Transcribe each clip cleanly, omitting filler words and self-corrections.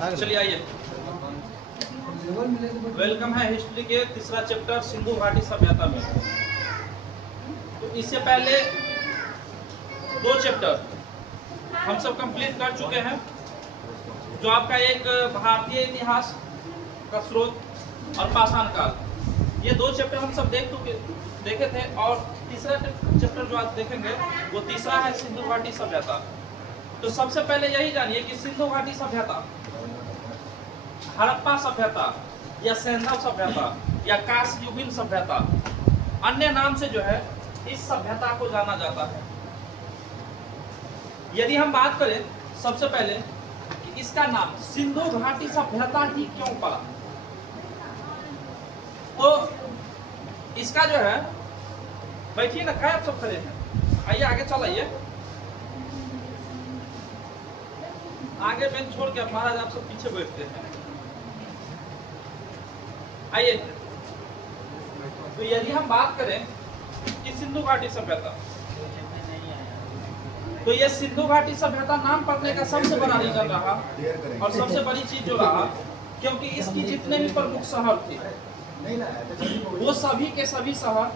चलिए आइए, वेलकम है हिस्ट्री के तीसरा चैप्टर सिंधु घाटी सभ्यता में। तो इससे पहले दो चैप्टर हम सब कंप्लीट कर चुके हैं, जो आपका एक भारतीय इतिहास का स्रोत और पाषाण काल, ये दो चैप्टर हम सब देखे थे। और तीसरा चैप्टर जो आज देखेंगे वो तीसरा है सिंधु घाटी सभ्यता। तो सबसे पहले यही जानिए कि सिंधु घाटी सभ्यता, हड़प्पा सभ्यता या सैंधव सभ्यता या कांस्ययुगीन सभ्यता, अन्य नाम से जो है इस सभ्यता को जाना जाता है। यदि हम बात करें सबसे पहले कि इसका नाम सिंधु घाटी सभ्यता ही क्यों पड़ा, तो इसका जो है, बैठिए ना, क्या आप सब खड़े हैं, आइए आगे चल आइए, आगे बेंच छोड़ के महाराज आप सब पीछे बैठते हैं। आइए, तो यदि हम बात करें कि सिंधु घाटी सभ्यता, तो ये सिंधु घाटी सभ्यता नाम पड़ने का सबसे बड़ा रीजन रहा और सबसे बड़ी चीज जो रहा, क्योंकि इसकी जितने भी प्रमुख शहर थे वो सभी के सभी शहर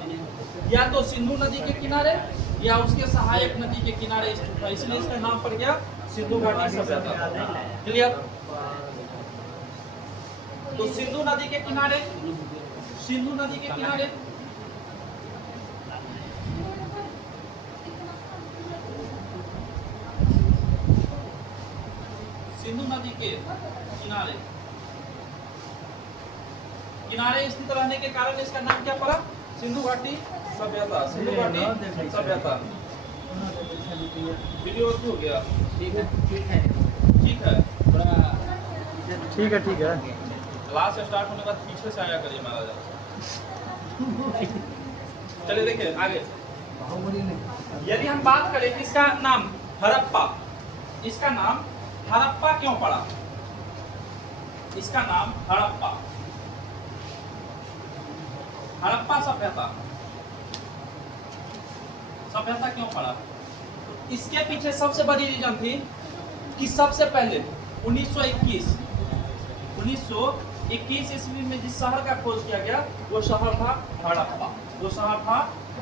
या तो सिंधु नदी के किनारे या उसके सहायक नदी के किनारे स्थित था, इसलिए इसका नाम पड़ गया सिंधु घाटी सभ्यता। क्लियर? तो सिंधु नदी के किनारे, सिंधु नदी के किनारे सिंधु नदी के किनारे किनारे स्थित रहने के कारण इसका नाम क्या पड़ा? सिंधु घाटी सभ्यता। सिंधु घाटी सभ्यता। वीडियो हो गया? ठीक है, ठीक है, ठीक है, ठीक है, ठीक है। क्लास स्टार्ट होने के बाद पीछे से आया करिए महाराज। चलिए देखिए आगे, यदि हम बात करें इसका नाम हड़प्पा, इसका नाम हड़प्पा क्यों पड़ा? इसका नाम हड़प्पा, हड़प्पा सभ्यता, सभ्यता क्यों पड़ा? इसके पीछे सबसे बड़ी रीजन थी कि सबसे पहले 1921 ईस्वी में जिस शहर का खोज किया गया वो शहर था हड़प्पा, वो शहर था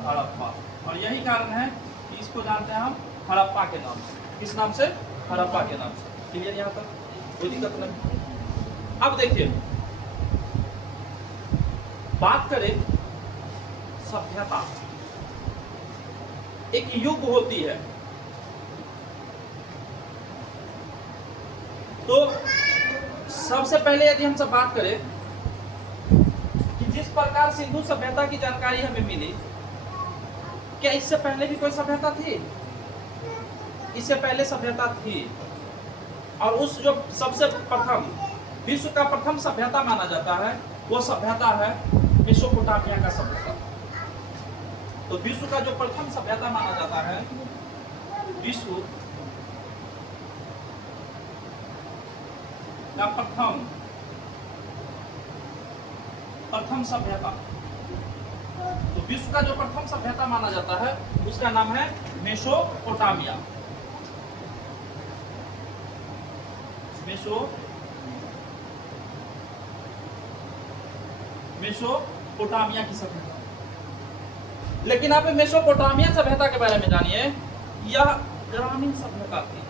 हड़प्पा। और यही कारण है कि इसको जानते हैं हम हड़प्पा के नाम से। किस नाम से? हड़प्पा के नाम से। क्लियर? यहाँ तक कोई दिक्कत नहीं। अब देखिए, बात करें सभ्यता, एक युग होती है, तो सबसे पहले यदि हम सब बात करें कि जिस प्रकार सिंधु सभ्यता की जानकारी हमें मिली, क्या इससे पहले भी कोई सभ्यता थी? इससे पहले सभ्यता थी, और उस जो सबसे प्रथम, विश्व का प्रथम सभ्यता माना जाता है, वो सभ्यता है मेसोपोटामिया का सभ्यता। तो विश्व का जो प्रथम सभ्यता माना जाता है, विश्व का प्रथम सभ्यता, तो विश्व का जो प्रथम सभ्यता माना जाता है उसका नाम है मेसोपोटामिया। मेसोपोटामिया की सभ्यता। लेकिन आप मेसोपोटामिया सभ्यता के बारे में जानिए, यह ग्रामीण सभ्यता थी,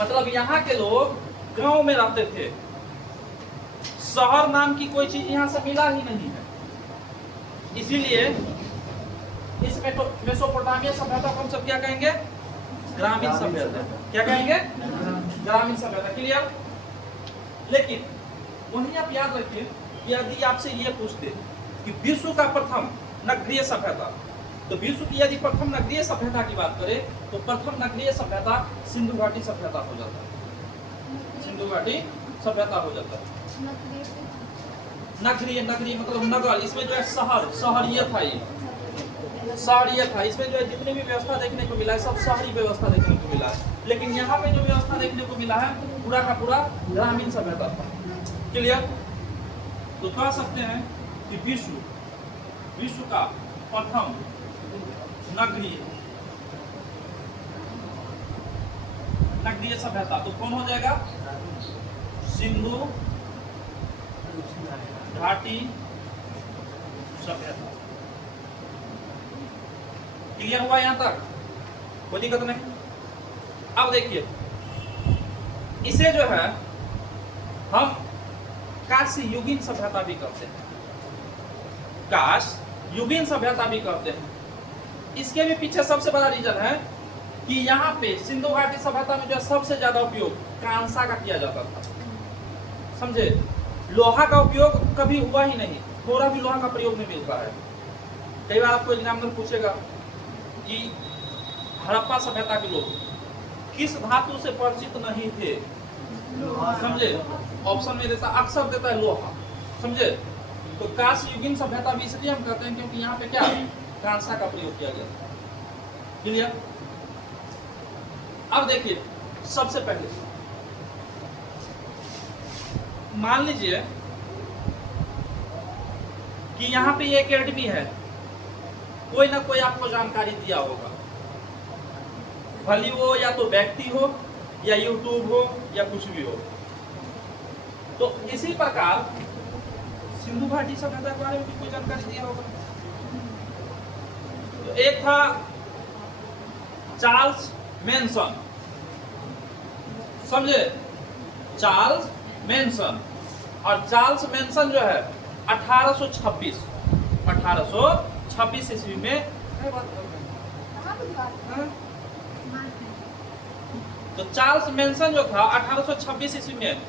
मतलब यहाँ के लोग गांव में रहते थे, शहर नाम की कोई चीज यहाँ से मिला ही नहीं है। इसीलिए इस मेसोपोटामिया सभ्यता को हम सब क्या कहेंगे? ग्रामीण सभ्यता। क्या कहेंगे? ग्रामीण सभ्यता। क्लियर? लेकिन वहीं आप याद रखिए कि यदि आपसे ये पूछते कि विश्व का प्रथम नगरीय सभ्यता, तो विश्व की यदि प्रथम नगरीय सभ्यता की बात करें तो प्रथम नगरीय सभ्यता सिंधु घाटी सभ्यता हो जाता है। सिंधु घाटी सभ्यता हो जाता है। नगरीय, नगरीय मतलब नगर, इसमें जो है शहरीय था, ये शहरीय था, इसमें जो है जितनी भी व्यवस्था देखने को मिला है सब शहरी व्यवस्था देखने को मिला है। लेकिन यहाँ पे जो व्यवस्था देखने को मिला है पूरा का पूरा ग्रामीण सभ्यता था। क्लियर? तो कह सकते हैं कि विश्व का प्रथम नगरीय सभ्यता, तो कौन हो जाएगा? सिंधु घाटी सभ्यता। क्लियर हुआ यहां तक? कोई दिक्कत नहीं। अब देखिए, इसे जो है हम काश युगीन सभ्यता भी कहते हैं, काश युगीन सभ्यता भी कहते हैं। इसके भी पीछे सबसे बड़ा रीजन है कि यहाँ पे सिंधु घाटी सभ्यता में जो है सबसे ज्यादा उपयोग कांसा का किया जाता था, समझे? लोहा का उपयोग कभी हुआ ही नहीं, थोड़ा भी लोहा का प्रयोग नहीं मिलता है। कई बार आपको एग्जामिनर पूछेगा कि हड़प्पा सभ्यता के लोग किस धातु से परिचित नहीं थे, समझे? ऑप्शन में देता, अक्सर देता है लोहा, समझे? तो काश युगीन सभ्यता भी इसलिए हम कहते हैं क्योंकि यहाँ पे क्या कांसा का प्रयोग किया गया। क्लियर? अब देखिए, सबसे पहले मान लीजिए कि यहाँ पे ये एकेडमी है, कोई ना कोई आपको जानकारी दिया होगा, भली वो या तो व्यक्ति हो या यूट्यूब हो या कुछ भी हो। तो इसी प्रकार सिंधु घाटी सभ्यता के बारे में भी कोई जानकारी दिया होगा। तो एक था चार्ल्स मेंशन, समझे? चार्ल्स मेंशन, और चार्ल्स मेंशन जो है 1826 ईस्वी में, तो चार्ल्स मेंशन जो था 1826 ईस्वी में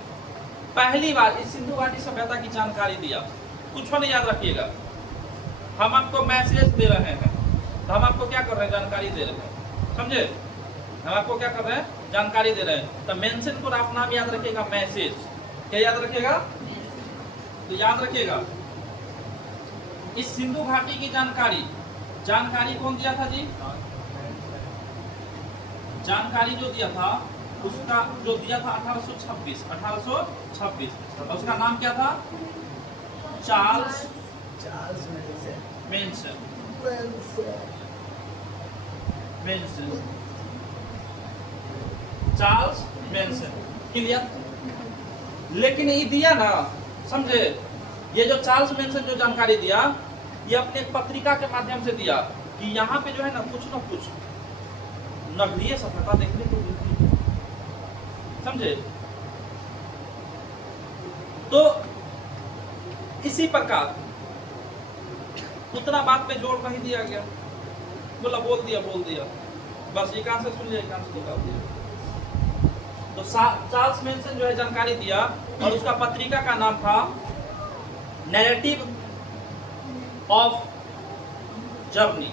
पहली बार इस सिंधु घाटी सभ्यता की जानकारी दिया। कुछ नहीं याद रखिएगा, हम आपको मैसेज दे रहे हैं, तो हम आपको क्या कर रहे हैं? जानकारी दे रहे हैं, समझे? हम आपको क्या कर रहे हैं? जानकारी दे रहे हैं। तो मेंशन को आप नाम याद रखिएगा, मैसेज। क्या याद रखिएगा? तो याद रखिएगा, इस सिंधु घाटी की जानकारी कौन दिया था जी? जानकारी जो दिया था उसका जो दिया था 1826, और उसका नाम क्या था? Charles mention. Charles mention, clear? लेकिन ये दिया ना, समझे? ये जो चार्ल्स मेंशन जो जानकारी दिया, ये अपने एक पत्रिका के माध्यम से दिया कि यहाँ पे जो है ना कुछ नगरीय सभ्यता देखने को मिलती है, समझे? तो इसी प्रकार उतना बात पे जोर नहीं दिया गया, बोला बोल दिया, बस ये कहां से सुन लिया, कहां से निकाल दिया। तो चार्ल्स मेंशन जो है जानकारी दिया, और उसका पत्रिका का नाम था narrative of journey,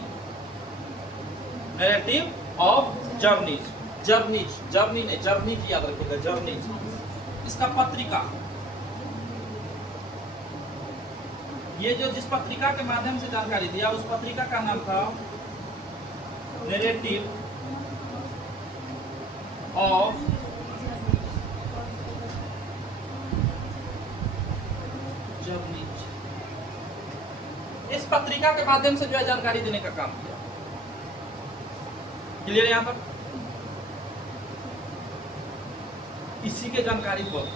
narrative of journeys, journey नहीं, जर्नी की याद रखिएगा, जर्नीज इसका पत्रिका। ये जो जिस पत्रिका के माध्यम से जानकारी दिया, उस पत्रिका का नाम था नैरेटिव ऑफ जर्नीज। इस पत्रिका के माध्यम से जो है जानकारी देने का काम किया। क्लियर यहां तक? इसी के जानकारी पर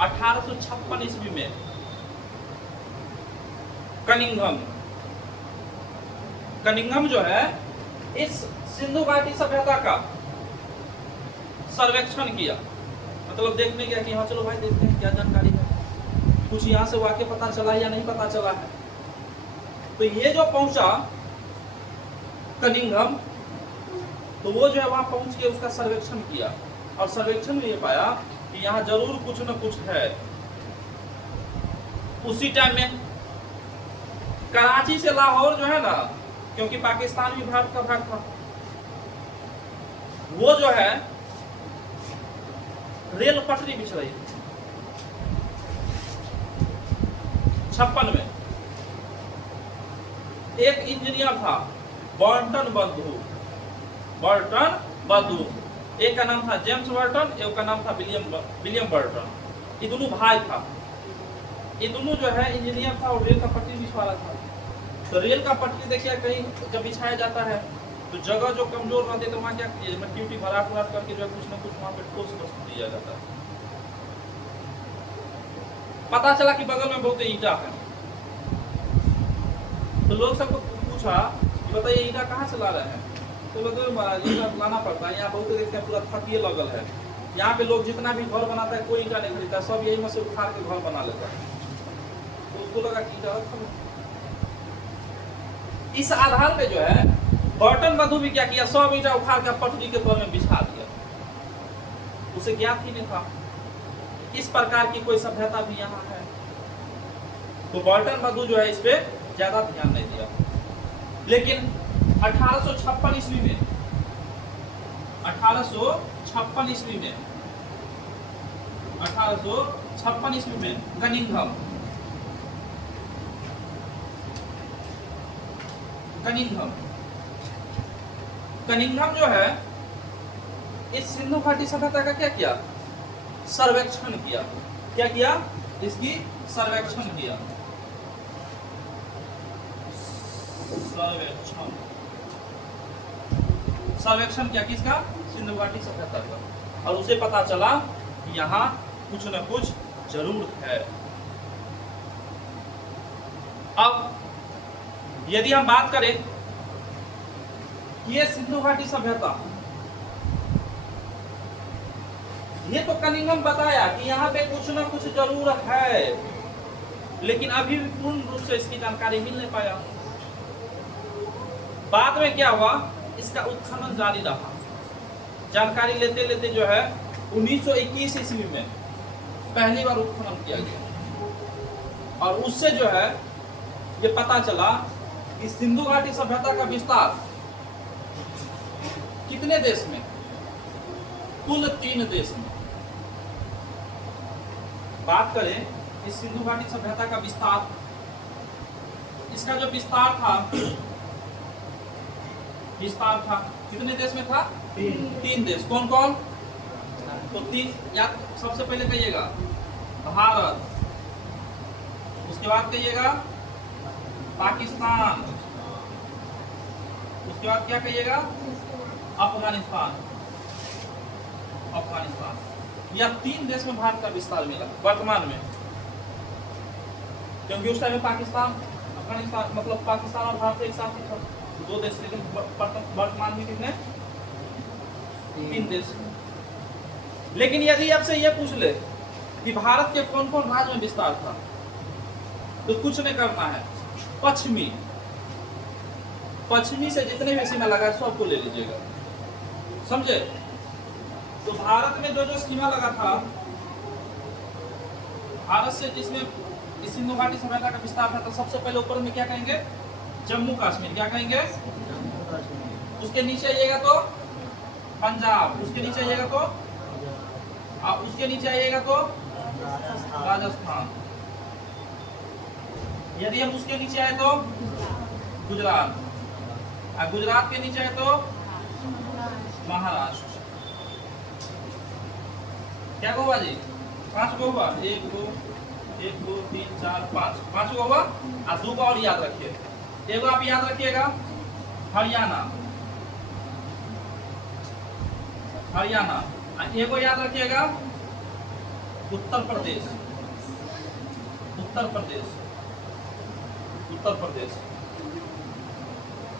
1856 ईस्वी में कनिंघम जो है इस सिंधु घाटी सभ्यता का सर्वेक्षण किया, मतलब देखने गया कि हाँ चलो भाई देखते हैं क्या जानकारी है, कुछ यहाँ से वाकई पता चला या नहीं पता चला है। तो ये जो पहुंचा कनिंघम, तो वो जो है वहां पहुंच के उसका सर्वेक्षण किया, और सर्वेक्षण में ये पाया कि यहाँ जरूर कुछ न कुछ है। उसी टाइम में कराची से लाहौर जो है ना, क्योंकि पाकिस्तान भी भारत का भाग था, वो जो है रेल पटरी बिछ रही थी 56 में। एक इंजीनियर था बर्टन बंधु, एक का नाम था जेम्स बर्टन, एक का नाम था विलियम बर्टन। ये दोनों भाई था, ये दोनों जो है इंजीनियर था और रेल का पटरी बिछवा रहा था। तो रेल का पटरी देखिए कहीं जब बिछाया जाता है तो जगह जो कमजोर रहते तो वहाँ क्या मट्टी भराट भराट करके जो है कुछ ना कुछ वहाँ पे ठोस वस्तु दिया जाता है। पता चला कि बगल में बहुत ईंटा है, तो लोग सबको पूछा कि बताइए ईंटा कहाँ से ला रहे हैं? तो लोग ईंटा लाना पड़ता है, यहाँ बहुत देखते हैं पूरा थकिए लगल है, यहाँ पे लोग जितना भी घर बनाता है कोई ईंटा नहीं खरीदता, सब यही में से उखाड़ के घर बना लेता है। तो उसको लगा कि ईंटा रखा लो। इस आधार पे जो है बर्टन बंधु भी क्या किया, सब ईंटा उखाड़ कर पटरी के तौर में बिछा दिया। उसे ज्ञात ही नहीं था इस प्रकार की कोई सभ्यता भी यहाँ है। तो बर्टन बंधु जो है इस पे ज्यादा ध्यान नहीं दिया। लेकिन 1856 ईस्वी में 1856 ईस्वी में 1856 ईस्वी में कनिंघम जो है इस सिंधु घाटी सभ्यता का क्या किया, सर्वेक्षण किया। क्या किया? इसकी सर्वेक्षण किया। सर्वेक्षण क्या किसका? सिंधु घाटी सभ्यता का। और उसे पता चला कि यहाँ कुछ न कुछ जरूर है। अब यदि हम बात करें कि ये सिंधु घाटी सभ्यता, ये तो कनिंघम बताया कि यहाँ पे कुछ न कुछ जरूर है, लेकिन अभी भी पूर्ण रूप से इसकी जानकारी मिल नहीं पाया। बाद में क्या हुआ, इसका उत्खनन जारी रहा। जानकारी लेते लेते जो है 1921 ईस्वी में पहली बार उत्खनन किया गया, और उससे जो है ये पता चला कि सिंधु घाटी सभ्यता का विस्तार कितने देश में? कुल 3 देश में। बात करें इस सिंधु घाटी सभ्यता का विस्तार, इसका जो विस्तार था कितने देश में था? 3 देश। कौन कौन? तो 3 या सबसे पहले कहिएगा भारत, उसके बाद कहिएगा पाकिस्तान, उसके बाद क्या कहिएगा? अफगानिस्तान। यह 3 देश में भारत का विस्तार मिला वर्तमान में, क्योंकि उस टाइम में पाकिस्तान अफगानिस्तान मतलब पाकिस्तान और भारत एक साथ ही था, 2 देश। लेकिन वर्तमान में कितने? 3 देश। लेकिन यदि आपसे यह पूछ ले कि भारत के कौन कौन राज्य में विस्तार था, तो कुछ नहीं करना है, पश्चिमी से जितने भी सीमा लगा है सबको ले लीजिएगा, समझे? तो भारत में जो जो सीमा लगा था, भारत से जिसमें इस सिंधु घाटी सभ्यता का विस्तार था, तो सबसे पहले ऊपर में क्या कहेंगे? जम्मू कश्मीर। क्या कहेंगे? उसके नीचे आइएगा तो पंजाब, उसके नीचे आइएगा तो उसके नीचे आइएगा तो राजस्थान। यदि हम उसके नीचे आए तो गुजरात, और गुजरात के नीचे आए तो महाराष्ट्र। क्या हुआ जी? 5 गो हुआ। 1 2 3 4 5 गो हुआ। और 2 और याद रखिए। एगो आप याद रखिएगा हरियाणा, और एगो याद रखिएगा उत्तर प्रदेश।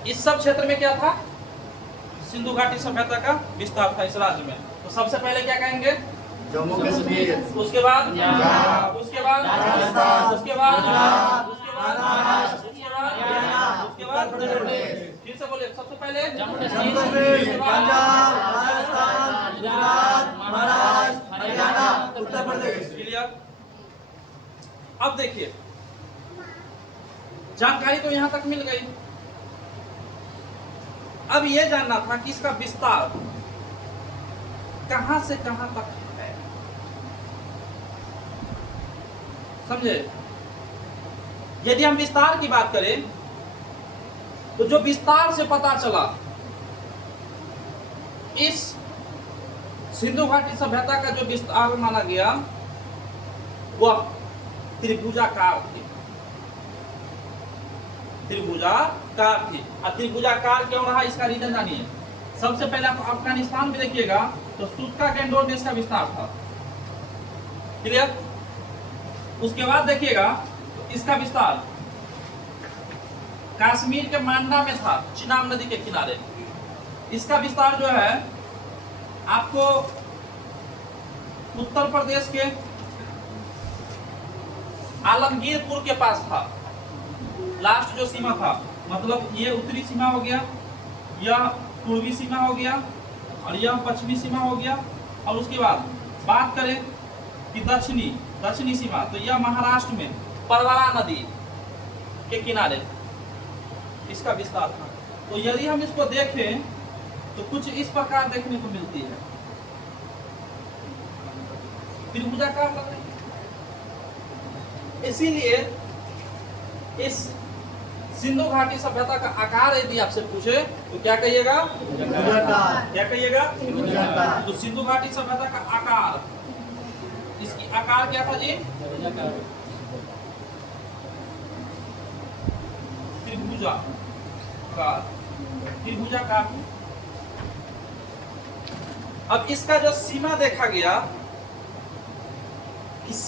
इस सब क्षेत्र में क्या था? सिंधु घाटी सभ्यता का विस्तार था इस राज्य में। तो सबसे पहले क्या कहेंगे? जम्मू कश्मीर, उसके बाद पंजाब, उसके बाद राजस्थान, उसके बाद गुजरात, उसके बाद महाराष्ट्र, उसके बाद हरियाणा, उसके बाद उत्तर प्रदेश। फिर से बोले, सबसे पहले जम्मू कश्मीर, पंजाब, राजस्थान, गुजरात, महाराष्ट्र, हरियाणा, उत्तर प्रदेश। क्लियर? अब देखिए, जानकारी तो यहां तक मिल गई। अब यह जानना था कि इसका विस्तार कहां से कहां तक है, समझे? यदि हम विस्तार की बात करें तो जो विस्तार से पता चला, इस सिंधु घाटी सभ्यता का जो विस्तार माना गया वह त्रिभुजाकार थी। कार थी। और त्रिभुजाकार क्यों रहा, इसका रीजन जानिए। सबसे पहले आप अफगानिस्तान में देखिएगा तो सुटका कैंडोर देश का विस्तार था, क्लियर। उसके बाद देखिएगा इसका विस्तार कश्मीर के मांडा में था, चिनाब नदी के किनारे। इसका विस्तार जो है आपको उत्तर प्रदेश के आलमगीरपुर के पास था, लास्ट जो सीमा था। मतलब ये उत्तरी सीमा हो गया, यह पूर्वी सीमा हो गया और यह पश्चिमी सीमा हो गया। और उसके बाद बात करें कि दक्षिणी सीमा, तो यह महाराष्ट्र में परवरा नदी के किनारे इसका विस्तार था। तो यदि हम इसको देखें तो कुछ इस प्रकार देखने को मिलती है, त्रिभुजाकार लग रही है। इसीलिए इस सिंधु घाटी सभ्यता का आकार यदि आपसे पूछे तो क्या कहिएगा, क्या कहिएगा, तो सिंधु घाटी सभ्यता का आकार, इसकी आकार क्या था जी, त्रिभुजाकार। अब इसका जो सीमा देखा गया, इस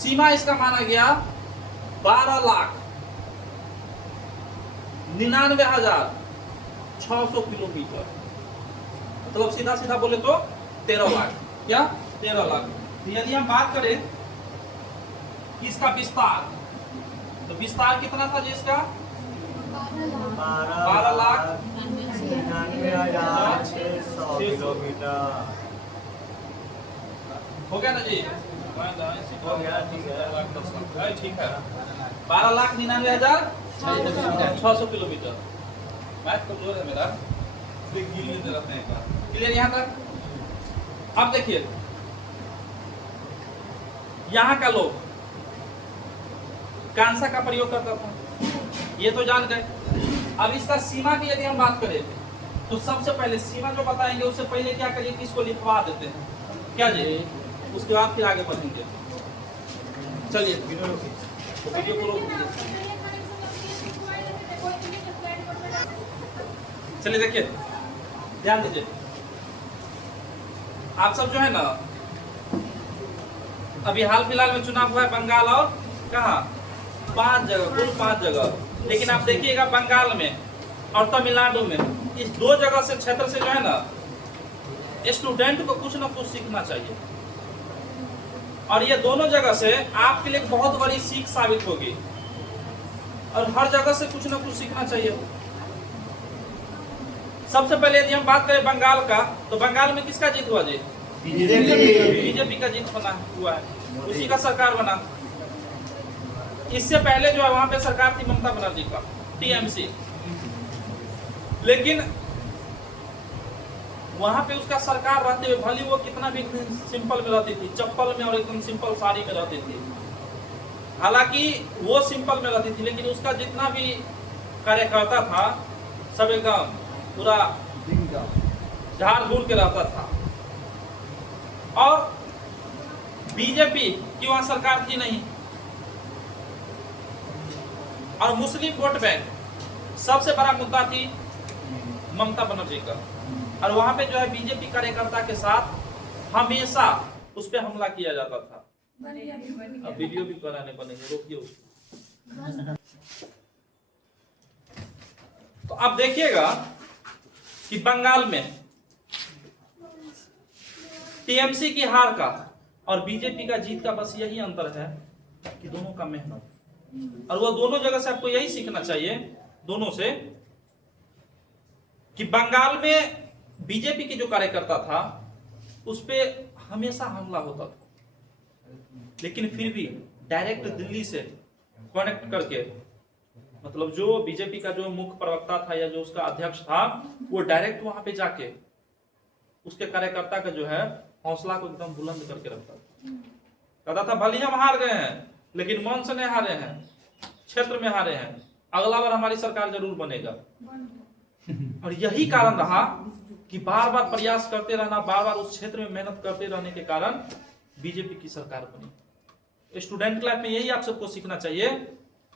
सीमा इसका माना गया 12,99,600 किलोमीटर। मतलब सीधा सीधा बोले तो 13 लाख, क्या 13 लाख। तो यदि हम बात करें कि इसका विस्तार, तो विस्तार कितना था जी इसका, 12,99,600 किलोमीटर। हो गया ना जी, हो गया, ठीक है, ठीक है। 12,99,600 किलोमीटर। मैथ कमजोर है मेरा, रहते हैं। क्लियर यहाँ तक। अब देखिए यहाँ का लोग कांसा का प्रयोग करता था, ये तो जान गए। अब इसका सीमा की यदि हम बात करें तो सबसे पहले सीमा जो बताएंगे उससे पहले क्या करिए कि इसको लिखवा देते हैं, क्या जी, उसके बाद फिर आगे बढ़ेंगे। चलिए तो वीडियो को रोक दीजिए। चलिए देखिए, ध्यान दीजिए। आप सब जो है ना, अभी हाल फिलहाल में चुनाव हुआ है बंगाल और कहाँ, 5 जगह, कुल 5 जगह। लेकिन आप देखिएगा बंगाल में और तमिलनाडु में, इस 2 जगह से क्षेत्र से जो है ना, स्टूडेंट को कुछ ना कुछ सीखना चाहिए। और ये दोनों जगह से आपके लिए बहुत बड़ी सीख साबित होगी। और हर जगह से कुछ ना कुछ सीखना चाहिए। सबसे पहले यदि हम बात करें बंगाल का, तो बंगाल में किसका जीत हुआ जी, बीजेपी का जीत बना हुआ है, उसी का सरकार बना। इससे पहले जो है वहां पे सरकार थी ममता बनर्जी का, टीएमसी। लेकिन वहां पे उसका सरकार रहते हुए भले वो कितना भी सिंपल में रहती थी, चप्पल में और एकदम सिंपल साड़ी में रहती थी। हालांकि वो सिंपल में रहती थी, लेकिन उसका जितना भी कार्यकर्ता था सब एकदम पूरा झाड़ झूड़ के रहता था। और बीजेपी की वहां सरकार थी नहीं। और मुस्लिम वोट बैंक सबसे बड़ा मुद्दा थी ममता बनर्जी का। और वहां पे जो है बीजेपी कार्यकर्ता के साथ हमेशा उस पर हमला किया जाता था। अब वीडियो भी बनाने पड़ेंगे, रोकिए उसको। तो अब देखिएगा कि बंगाल में टीएमसी की हार का और बीजेपी का जीत का बस यही अंतर है कि दोनों का मेहनत। और वो दोनों जगह से आपको यही सीखना चाहिए, दोनों से, कि बंगाल में बीजेपी के जो कार्यकर्ता था उस पे हमेशा हमला होता था, लेकिन फिर भी डायरेक्ट दिल्ली से कनेक्ट करके, मतलब जो बीजेपी का जो मुख्य प्रवक्ता था या जो उसका अध्यक्ष था, वो डायरेक्ट वहां पे जाके उसके कार्यकर्ता का जो है हौसला को एकदम बुलंद करके रखता था। कहता था भले हम हार गए हैं लेकिन मन से नहीं हारे हैं, क्षेत्र में हारे हैं, अगला बार हमारी सरकार जरूर बनेगा। और यही कारण रहा कि बार बार प्रयास करते रहना, बार बार उस क्षेत्र में मेहनत करते रहने के कारण बीजेपी की सरकार बनी। स्टूडेंट लाइफ में यही आप सबको सीखना चाहिए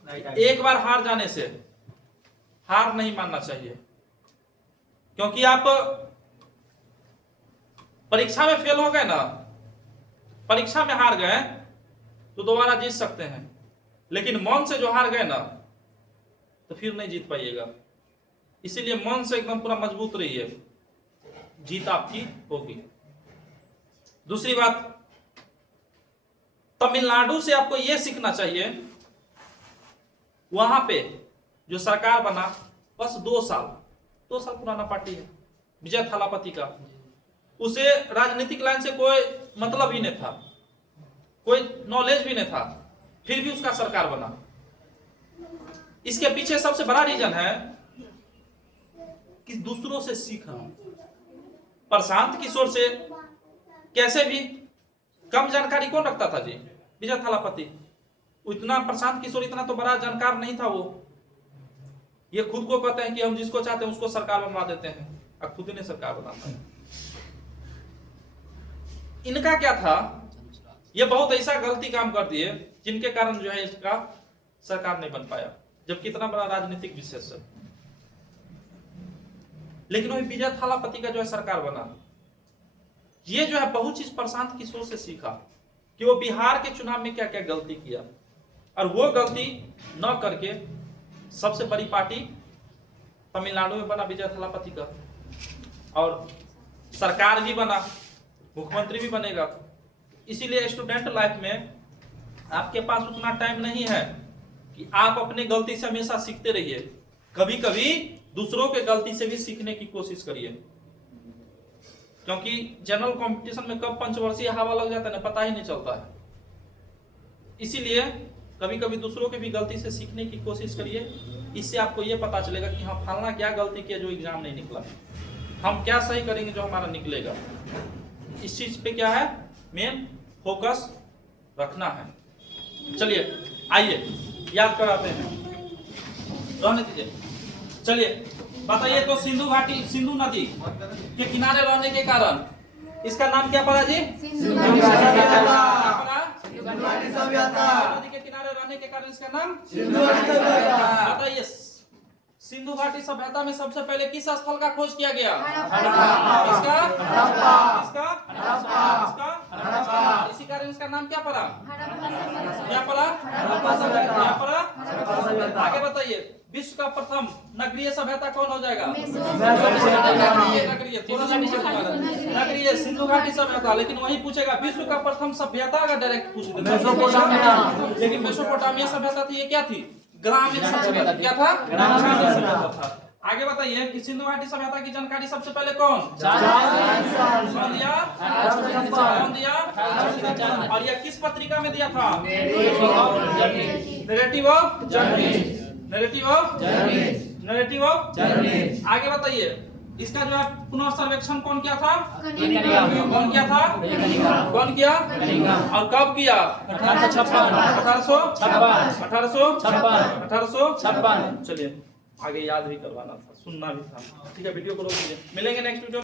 एक बार हार जाने से हार नहीं मानना चाहिए, क्योंकि आप परीक्षा में फेल हो गए ना, परीक्षा में हार गए तो दोबारा जीत सकते हैं, लेकिन मन से जो हार गए ना तो फिर नहीं जीत पाइएगा। इसीलिए मन से एकदम पूरा मजबूत रहिए, जीत आपकी होगी। दूसरी बात, तमिलनाडु से आपको यह सीखना चाहिए, वहां पे जो सरकार बना बस 2 साल पुराना पार्टी है विजय थालापति का, उसे राजनीतिक लाइन से कोई मतलब ही नहीं था, कोई नॉलेज भी नहीं था, फिर भी उसका सरकार बना। इसके पीछे सबसे बड़ा रीजन है कि दूसरों से सीखना। प्रशांत किशोर से कैसे भी कम जानकारी कौन रखता था जी? विजय थालापति। इतना प्रशांत किशोर इतना तो बड़ा जानकार नहीं था वो। ये खुद को कहते हैं कि हम जिसको चाहते हैं उसको सरकार बनवा देते हैं, और खुद ही ने सरकार बनाता है। इनका क्या था, ये बहुत ऐसा गलती काम कर दिए जिनके कारण जो है इसका सरकार नहीं बन पाया, जबकि इतना बड़ा राजनीतिक विशेषज्ञ। लेकिन वही विजय थालापति का जो है सरकार बना। ये जो है बहुत चीज प्रशांत किशोर से सीखा कि वो बिहार के चुनाव में क्या क्या गलती किया, और वो गलती न करके सबसे बड़ी पार्टी तमिलनाडु में बना विजय थालापति का, और सरकार भी बना, मुख्यमंत्री भी बनेगा। इसीलिए स्टूडेंट लाइफ में आपके पास उतना टाइम नहीं है कि आप अपने गलती से हमेशा सीखते रहिए। कभी कभी दूसरों के गलती से भी सीखने की कोशिश करिए, क्योंकि जनरल कंपटीशन में कब पंचवर्षीय हवा लग जाता है ना पता ही नहीं चलता है। इसीलिए कभी कभी दूसरों के भी गलती से सीखने की कोशिश करिए। इससे आपको ये पता चलेगा कि हाँ फलाना क्या गलती किया जो एग्जाम नहीं निकला, हम क्या सही करेंगे जो हमारा निकलेगा। इस चीज पे क्या है मेन फोकस रखना है। चलिए आइए याद कराते हैं, रहने दीजिए। चलिए बताइए तो सिंधु घाटी, सिंधु नदी के किनारे रहने के कारण इसका नाम क्या पड़ा जी? सिंधु सभ्यता। नदी के किनारे रहने के कारण इसका नाम सिंधु सभ्यता। बताइए सिंधु घाटी सभ्यता में सबसे पहले किस स्थल का खोज किया गया? इसका इसी कारण इसका नाम क्या पड़ा? क्या पड़ा? क्या पड़ा? आगे बताइए विश्व का प्रथम नगरीय सभ्यता कौन हो जाएगा? नगरीय सिंधु घाटी सभ्यता। लेकिन वही पूछेगा विश्व का प्रथम सभ्यता अगर डायरेक्ट पूछ दे, लेकिन मेसोपोटामिया सभ्यता थी, ये क्या थी? ग्रामीण सभ्यता। क्या था? ग्रामीण सभ्यता था। आगे बताइए कि सिंधु घाटी सभ्यता की जानकारी सबसे पहले कौन दिया? और यह किस पत्रिका में दिया था? Narrative of journalist. Narrative of journalist. आगे बताइए इसका जो है पुनर्सर्वेक्षण कौन किया था? कौन किया था? कौन किया? और कब किया? 1856। चलिए आगे याद भी करवाना था, सुनना भी था। ठीक है, वीडियो को रोक दीजिए, मिलेंगे नेक्स्ट वीडियो।